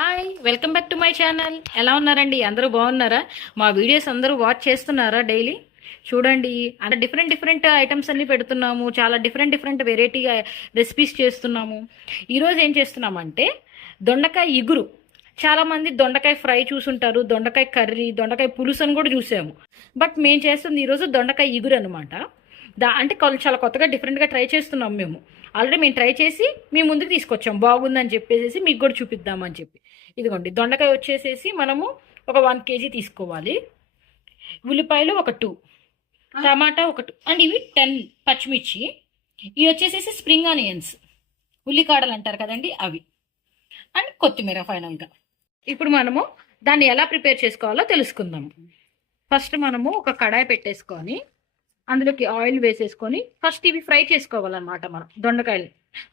Hi welcome back to my channel ఎలా ఉన్నారండి? అందరూ బాగున్నారా? మా వీడియోస్ అందరూ వాచ్ చేస్తున్నారా డైలీ చూడండి అంటే డిఫరెంట్ డిఫరెంట్ ఐటమ్స్ అన్ని పెడుతున్నాము. చాలా డిఫరెంట్ డిఫరెంట్ వెరైటీగా రెసిపీస్ చేస్తున్నాము. ఈరోజు ఏం చేస్తున్నామంటే దొండకాయ ఇగురు. చాలామంది దొండకాయ ఫ్రై చూసుంటారు దొండకాయ కర్రీ దొండకాయ పులుసు అని కూడా చూసాము. బట్ మేము చేస్తుంది ఈరోజు దొండకాయ ఇగురు అనమాట దా అంటే కొల్- చాలా కొత్తగా డిఫరెంట్గా ట్రై చేస్తున్నాం మేము. ఆల్రెడీ మేము ట్రై చేసి మీ ముందుకు తీసుకొచ్చాం. బాగుందని చెప్పేసి మీకు కూడా చూపిద్దామని చెప్పి. ఇదిగోండి దొండకాయ వచ్చేసేసి మనము ఒక వన్ కేజీ తీసుకోవాలి. ఉల్లిపాయలు ఒక టూ టమాటా ఒక టూ అండ్ ఇవి టెన్ పచ్చిమిర్చి. ఇవి వచ్చేసేసి స్ప్రింగ్ ఆనియన్స్ ఉల్లికాడలు అంటారు కదండి అవి. అండ్ కొత్తిమీర ఫైనల్గా. ఇప్పుడు మనము దాన్ని ఎలా ప్రిపేర్ చేసుకోవాలో తెలుసుకుందాం. ఫస్ట్ మనము ఒక కడాయి పెట్టేసుకొని అందులోకి ఆయిల్ వేసేసుకొని ఫస్ట్ ఇవి ఫ్రై చేసుకోవాలన్నమాట మనం దొండకాయలు.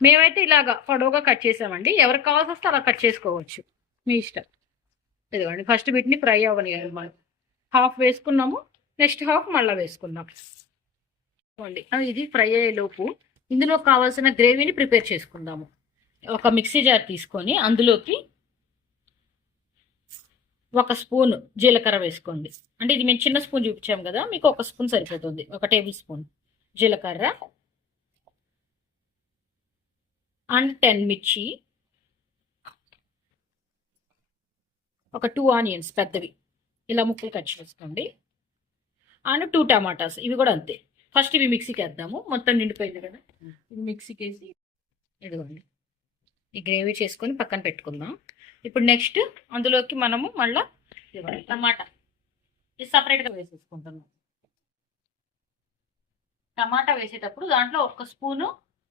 మేమైతే ఇలాగా పొడవుగా కట్ చేసామండి. ఎవరికి కావాల్సి వస్తే అలా కట్ చేసుకోవచ్చు. మీ ఇష్టం. ఇదిగోండి ఫస్ట్ వీటిని ఫ్రై అవ్వనియాలి మనం. హాఫ్ వేసుకున్నాము నెక్స్ట్ హాఫ్ మళ్ళీ వేసుకున్నాం ఇదిగోండి ఇది ఫ్రై అయ్యేలోపు ఇందులో కావాల్సిన గ్రేవీని ప్రిపేర్ చేసుకుందాము. ఒక మిక్సీ జార్ తీసుకొని అందులోకి ఒక స్పూన్ జీలకర్ర వేసుకోండి. అంటే ఇది మేము చిన్న స్పూన్ చూపించాం కదా మీకు ఒక స్పూన్ సరిపోతుంది. ఒక టేబుల్ స్పూన్ జీలకర్ర. అండ్ టెన్ మిర్చి. ఒక టూ ఆనియన్స్ పెద్దవి. ఇలా ముక్కలు కట్ చేసుకోండి. అండ్ టూ టమాటాస్ ఇవి కూడా అంతే. ఫస్ట్ ఇవి మిక్సీకి వేద్దాము. మొత్తం నిండిపోయింది కదా. ఇవి మిక్సీకి వేసి ఇదిగోండి. ఈ గ్రేవీ చేసుకొని పక్కన పెట్టుకుందాం. ఇప్పుడు నెక్స్ట్ అందులోకి మనము మళ్ళా టమాటా. ఇది సపరేట్గా వేసేసుకుంటున్నాం. టమాటా వేసేటప్పుడు దాంట్లో ఒక స్పూను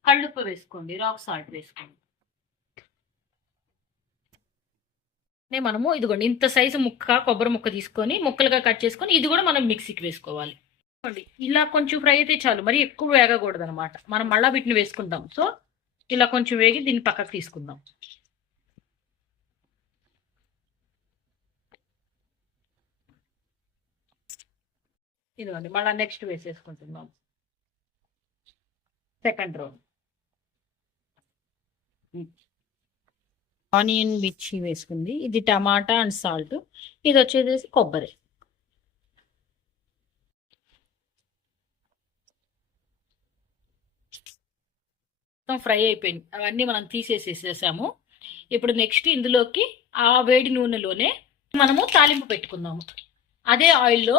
కళ్ళుప్పు వేసుకోండి రాక్ సాల్ట్ వేసుకోండి. నే మనము ఇదిగోండి ఇంత సైజు ముక్క కొబ్బరి ముక్క తీసుకొని ముక్కలుగా కట్ చేసుకొని ఇది కూడా మనం మిక్సీకి వేసుకోవాలి. ఇలా కొంచెం ఫ్రై అయితే చాలు మరి ఎక్కువ వేగకూడదు అనమాట మనం మళ్ళా వీటిని వేసుకుందాం సో ఇలా కొంచెం వేగి దీన్ని పక్కకు తీసుకుందాం. ఇదిగోండి మళ్ళీ నెక్స్ట్ వేసేసుకుంటున్నాం సెకండ్ రౌండ్. ఆనియన్ మిర్చి వేసుకుంది. ఇది టమాటా అండ్ సాల్ట్. ఇది వచ్చేసి కొబ్బరి. మొత్తం ఫ్రై అయిపోయింది. అవన్నీ మనం తీసేసేసేసాము. ఇప్పుడు నెక్స్ట్ ఇందులోకి ఆ వేడి నూనెలోనే మనము తాలింపు పెట్టుకుందాము. అదే ఆయిల్లో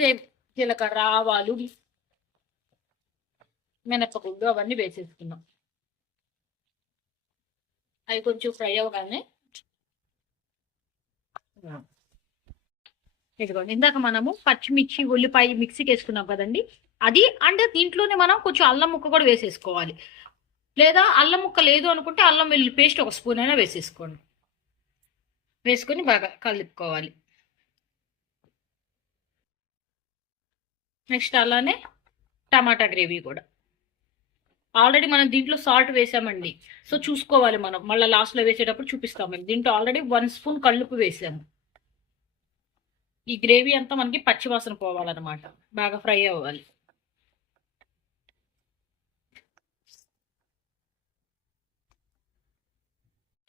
సేమ్ జీలకర్ర ఆవాలు మినపగుళ్ళు అవన్నీ వేసేసుకున్నాం. అవి కొంచెం ఫ్రై అవ్వగానే ఇదిగోండి ఇందాక మనము పచ్చిమిర్చి ఉల్లిపాయ మిక్సీకి వేసుకున్నాం కదండి. అది అండ్ దీంట్లోనే మనం కొంచెం అల్లం ముక్క కూడా వేసేసుకోవాలి. లేదా అల్లం ముక్క లేదు అనుకుంటే అల్లం వెల్లుల్లి పేస్ట్ ఒక స్పూన్ అయినా వేసేసుకోండి. వేసుకొని బాగా కలుపుకోవాలి. నెక్స్ట్ అలానే టమాటా గ్రేవీ కూడా. ఆల్రెడీ మనం దీంట్లో సాల్ట్ వేసామండి. సో చూసుకోవాలి మనం. మళ్ళీ లాస్ట్లో వేసేటప్పుడు చూపిస్తాం మేము దీంట్లో ఆల్రెడీ వన్ స్పూన్ కళ్ళుపు వేసాము. ఈ గ్రేవీ అంతా మనకి పచ్చివాసన పోవాలన్నమాట. బాగా ఫ్రై అవ్వాలి.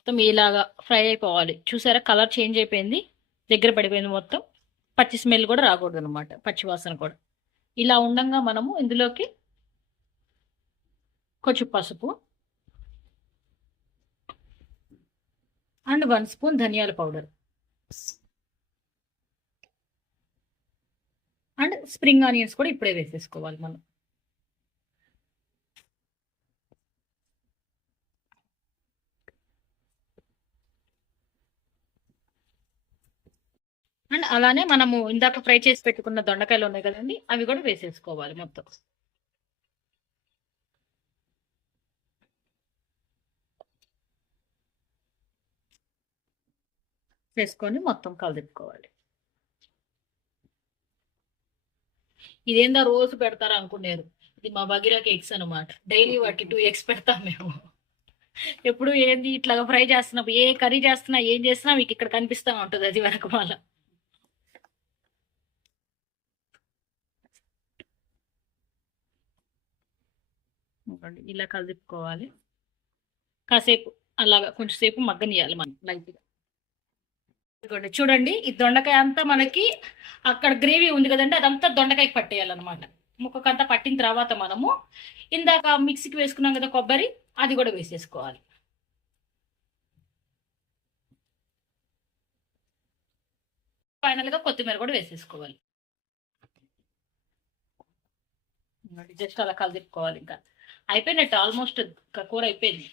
మొత్తం ఇలాగా ఫ్రై అయిపోవాలి. చూసారా? కలర్ చేంజ్ అయిపోయింది. దగ్గర పడిపోయింది మొత్తం. పచ్చి స్మెల్ కూడా రాకూడదు అనమాట పచ్చివాసన కూడా. ఇలా ఉండంగా మనము ఇందులోకి కొంచెం పసుపు అండ్ వన్ స్పూన్ ధనియాల పౌడర్. అండ్ స్ప్రింగ్ ఆనియన్స్ కూడా ఇప్పుడే వేసేసుకోవాలి మనం. అలానే మనము ఇందాక ఫ్రై చేసి పెట్టుకున్న దొండకాయలు ఉన్నాయి కదండి అవి కూడా వేసేసుకోవాలి మొత్తం. వేసుకొని మొత్తం కలుపుకోవాలి. ఇదేందా రోజు పెడతారా అనుకున్నారు ఇది మా బగిరాకి ఎగ్స్ అనమాట డైలీ వాటి టూ ఎగ్స్ పెడతాం మేము. ఎప్పుడు ఏంది ఇట్లా ఫ్రై చేస్తున్నాం ఏ కర్రీ చేస్తున్నా ఏం చేస్తున్నా మీకు ఇక్కడ కనిపిస్తా ఉంటుంది అది వెనక మాల. అనుకోండి. ఇలా కలుపుకోవాలి. కాసేపు అలాగా కొంచెం సేపు మగ్గనియాలి మనం లైట్గా. ఇదిగోండి చూడండి ఈ దొండకాయ అంతా మనకి అక్కడ గ్రేవీ ఉంది కదండి అదంతా దొండకాయకి పట్టేయాలన్నమాట. ముక్కకంతా పట్టిన తర్వాత మనము ఇందాక మిక్సీకి వేసుకున్నాం కదా కొబ్బరి అది కూడా వేసేసుకోవాలి. ఫైనల్గా కొత్తిమీర కూడా వేసేసుకోవాలి. జస్ట్ అలా కలిదిప్పుకోవాలి ఇంకా. అయిపోయినట్టు ఆల్మోస్ట్ కూర అయిపోయింది.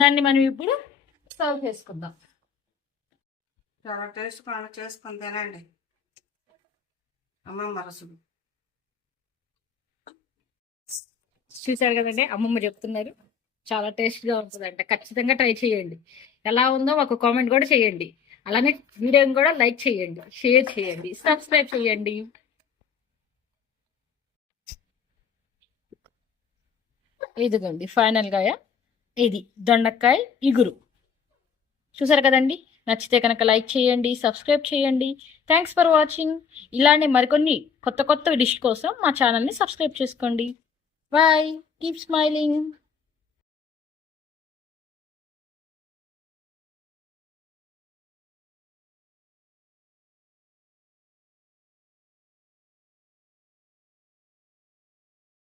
దాన్ని మనం ఇప్పుడు సర్వ్ చేసుకుందాం. చాలా టేస్ట్ బాగా చేసుకొని తినండి. అమ్మమ్మ రసులు చూశారు కదండి అమ్మమ్మ చెప్తున్నారు. చాలా టేస్ట్గా ఉంటుందంట. ఖచ్చితంగా ట్రై చేయండి. ఎలా ఉందో ఒక కామెంట్ కూడా చేయండి. అలానే వీడియోని కూడా లైక్ చేయండి. షేర్ చేయండి. సబ్స్క్రైబ్ చేయండి. ఇదిగోండి ఫైనల్గా ఇది దొండకాయ ఇగురు. చూసారు కదండి? నచ్చితే కనుక లైక్ చేయండి సబ్స్క్రైబ్ చేయండి. Thanks for watching. ఇలానే మరికొన్ని కొత్త కొత్త డిష్ కోసం మా ఛానల్ని సబ్స్క్రైబ్ చేసుకోండి. బాయ్. Keep smiling.